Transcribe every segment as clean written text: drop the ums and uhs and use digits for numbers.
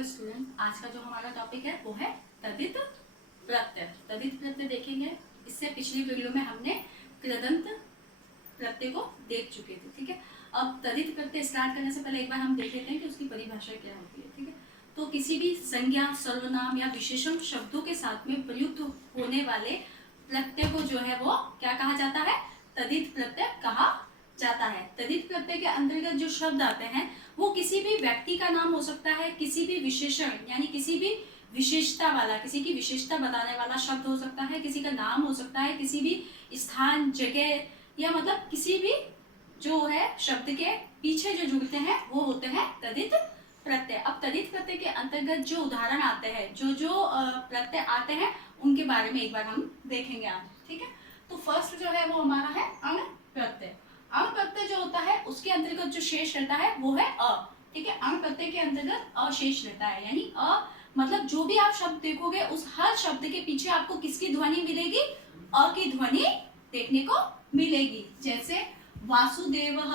Hello student, आज का जो हमारा टॉपिक है वो है तदित प्रत्यय। तदित प्रत्यय देखेंगे। इससे पिछली वीडियो में हमने कृदंत प्रत्यय को देख चुके थे। ठीक है, अब तदित प्रत्यय स्टार्ट करने से पहले एक बार हम देख लेते हैं कि उसकी परिभाषा क्या होती है। ठीक है, तो किसी भी संज्ञा, सर्वनाम या विशेषण शब्दों के साथ में प्रयुक्त होने वाले प्रत्यय को जो है वो क्या कहा जाता है? तदित प्रत्यय कहा जाता है। तदित प्रत्यय के अंतर्गत जो शब्द आते हैं वो किसी भी व्यक्ति का नाम हो सकता है, किसी भी विशेषण यानी किसी भी विशेषता वाला, किसी की विशेषता बताने वाला शब्द हो सकता है, किसी का नाम हो सकता है, किसी भी स्थान, जगह या मतलब किसी भी जो है शब्द के पीछे जो जुड़ते हैं वो होते हैं तदित प्रत्यय। अब तदित प्रत्यय के अंतर्गत जो उदाहरण आते हैं, जो प्रत्यय आते हैं उनके बारे में एक बार हम देखेंगे आज। ठीक है, तो फर्स्ट जो है वो हमारा है अण प्रत्यय। अण प्रत्यय जो होता है उसके अंतर्गत जो शेष रहता है वो है अ। ठीक है, अण प्रत्यय के अंतर्गत अशेष रहता है, यानी अ मतलब जो भी आप शब्द देखोगे उस हर शब्द के पीछे आपको किसकी ध्वनि मिलेगी? अ की ध्वनि देखने को मिलेगी। जैसे वासुदेवः,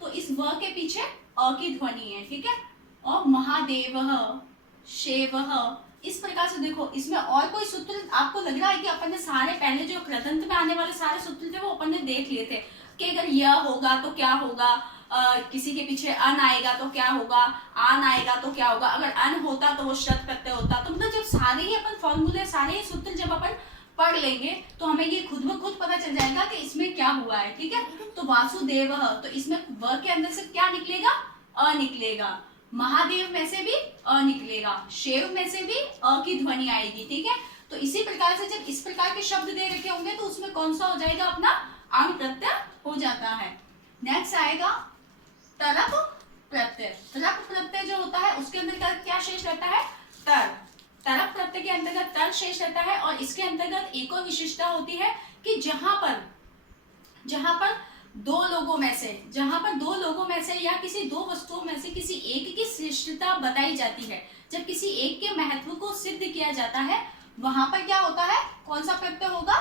तो इस व के पीछे अ की ध्वनि है। ठीक है, और महादेवः, शेवः, इस प्रकार से देखो इसमें और कोई सूत्र आपको लग रहा है कि अपन ने सारे पहले जो कृदंत में आने वाले सारे सूत्र थे वो अपन ने देख लिए थे कि अगर यह होगा तो क्या होगा, किसी के पीछे अन आएगा तो क्या होगा, आन आएगा तो क्या होगा, अगर अन होता तो वो शत प्रत्यय होता। तो मतलब जब सारे ही अपन फॉर्मूले, सारे ही सूत्र जब अपन पढ़ लेंगे तो हमें ये खुद ब खुद पता चल जाएगा कि इसमें क्या हुआ है। ठीक है, तो वासुदेव, तो इसमें व के अंदर से क्या निकलेगा? अ निकलेगा। महादेव में से भी अ निकलेगा। शेव में से भी अ की ध्वनि आएगी। ठीक है, तो इसी प्रकार से जब इस प्रकार के शब्द दे रखे होंगे तो उसमें कौन सा हो जाएगा? अपना अण प्रत्यय हो जाता है। नेक्स्ट आएगा तरप प्रत्यय। तरप प्रत्यय जो होता है उसके अंतर्गत क्या शेष रहता है? तर। तरप प्रत्यय के अंतर्गत तर शेष रहता है और इसके अंतर्गत एक और विशेषता होती है कि जहां पर दो लोगों में से या किसी दो वस्तुओं में से किसी एक की श्रेष्ठता बताई जाती है, जब किसी एक के महत्व को सिद्ध किया जाता है वहां पर क्या होता है? कौन सा प्रत्यय होगा?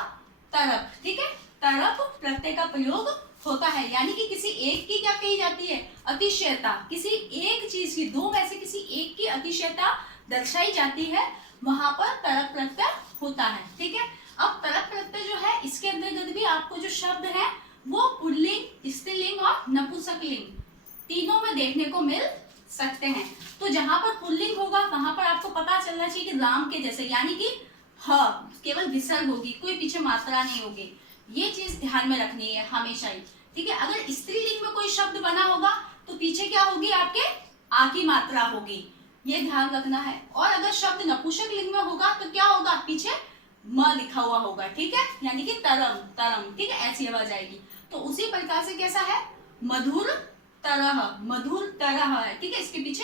तरप। ठीक है, तरप प्रत्यय का प्रयोग होता है, यानी कि किसी एक की क्या कही जाती है? अतिशयता। किसी एक चीज की, दो में से किसी एक की अतिशयता दर्शाई जाती है, वहां पर तरप प्रत्यय होता है। ठीक है, अब तरप प्रत्यय जो है इसके अंतर्गत भी आपको जो शब्द है वो पुल्लिंग, स्त्रीलिंग और नपुंसकलिंग तीनों में देखने को मिल सकते हैं। तो जहां पर पुल्लिंग होगा वहां पर आपको पता चलना चाहिए कि राम के जैसे, यानी कि ह केवल विसर्ग होगी, कोई पीछे मात्रा नहीं होगी। ये चीज ध्यान में रखनी है हमेशा ही। ठीक है, अगर स्त्रीलिंग में कोई शब्द बना होगा तो पीछे क्या होगी? आपके आ की मात्रा होगी, ये ध्यान रखना है। और अगर शब्द नपुंसक लिंग में होगा तो क्या होगा? पीछे म लिखा हुआ होगा। ठीक है, यानी कि तरम तरम। ठीक है, ऐसी आवाज आएगी। तो उसी प्रकार से कैसा है? मधुर तरह, मधुर तरह है। ठीक है, इसके पीछे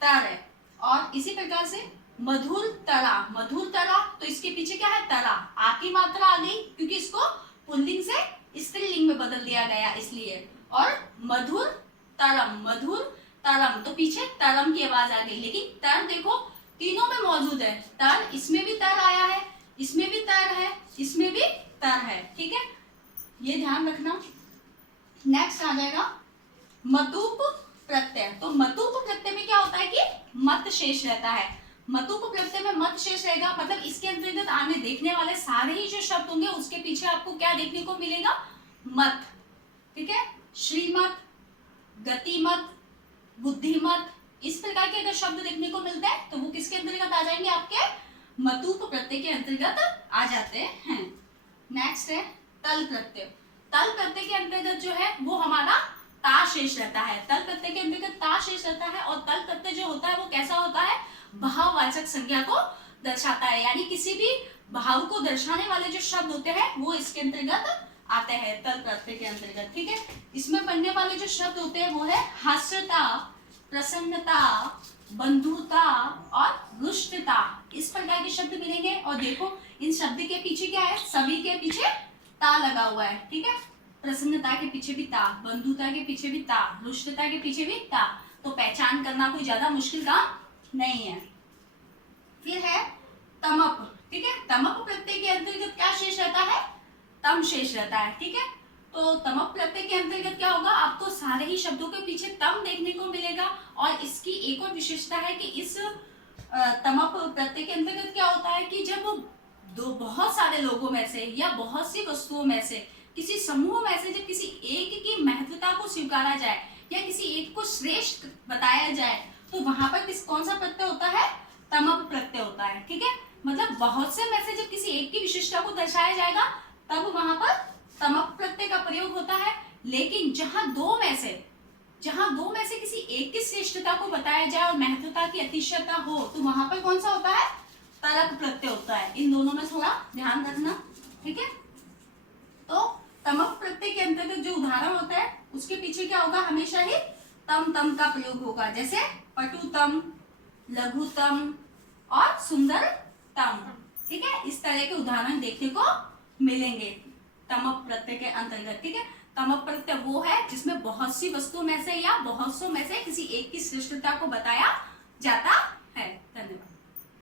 तर है। और इसी प्रकार से मधुर तरा, मधुर तरा, तो इसके पीछे क्या है? तरा। आ की मात्रा आ गई क्योंकि इसको पुल्लिंग से स्त्रीलिंग में बदल दिया गया इसलिए। और मधुर तरम, मधुर तरम, तो पीछे तरम की आवाज आ गई। लेकिन तर देखो तीनों में मौजूद है। तर, इसमें भी तर आया है, इसमें भी तर है, इसमें भी तर है। ठीक है, ये ध्यान रखना। नेक्स्ट आ जाएगा मतुप प्रत्यय। तो मतुप प्रत्यय में क्या होता है कि मत शेष रहता है। मतुप प्रत्यय में मत शेष रहेगा, मतलब इसके अंतर्गत आने देखने वाले सारे ही जो शब्द होंगे उसके पीछे आपको क्या देखने को मिलेगा? मत। ठीक है, श्रीमत, गतिमत, बुद्धिमत, इस प्रकार के अगर शब्द देखने को मिलते हैं तो वो किसके अंतर्गत आ जाएंगे? आपके मतुप प्रत्यय के अंतर्गत आ जाते हैं। नेक्स्ट है तल प्रत्यय। तल प्रत्यय के अंतर्गत जो है वो हमारा ता शेष रहता है। तल प्रत्यय के अंतर्गत ता शेष रहता है और तल प्रत्यय जो होता है वो कैसा होता है? भाववाचक संज्ञा को दर्शाता है, यानी किसी भी भाव को दर्शाने वाले जो शब्द होते हैं वो इसके अंतर्गत आते हैं तल प्रत्यय के अंतर्गत। ठीक है, इसमें बनने वाले जो शब्द होते हैं वो है हास्यता, प्रसन्नता, बंधुता और रुष्टता, इस प्रकार के शब्द मिलेंगे। और देखो इन शब्द के पीछे क्या है? सभी के पीछे ता लगा हुआ है। ठीक है, प्रसन्नता के पीछे भी ता, बंधुता के पीछे भी ता, रुष्टता के पीछे भी ता, तो पहचान करना कोई ज्यादा मुश्किल काम नहीं है। फिर है तमप। ठीक है, तमप प्रत्यय के अंतर्गत क्या शेष रहता है? तम शेष रहता है। ठीक है, तो तमप प्रत्यय के अंतर्गत क्या होगा? आपको सारे ही शब्दों के पीछे तम देखने को मिलेगा। और इसकी एक और विशेषता है कि इस तमप प्रत्यय के अंतर्गत क्या होता है कि जब बहुत सारे लोगों में से या बहुत सी वस्तुओं में से किसी समूह में से जब किसी एक की महत्वता को स्वीकारा जाए या किसी एक को श्रेष्ठ बताया जाए तो वहां पर कौन सा प्रत्यय होता है? तमप प्रत्यय होता है। ठीक है, मतलब बहुत से में से जब किसी एक की विशिष्टता को दर्शाया जाएगा तब वहां पर तमप प्रत्यय का प्रयोग होता है। लेकिन जहां दो में से किसी एक की श्रेष्ठता को बताया जाए और महत्वता की अतिशयता हो तो वहां पर कौन सा होता है? तरक प्रत्यय होता है। इन दोनों में थोड़ा ध्यान रखना। ठीक है, तो तमक प्रत्यय के अंतर्गत जो उदाहरण होता है उसके पीछे क्या होगा? हमेशा ही तम का प्रयोग होगा, जैसे पटुतम, लघुतम और सुंदरतम। ठीक है, इस तरह के उदाहरण देखने को मिलेंगे तमक प्रत्यय के अंतर्गत। ठीक है, तमक प्रत्यय वो है जिसमें बहुत सी वस्तुओं में से या बहुत सौ में से किसी एक की श्रेष्ठता को बताया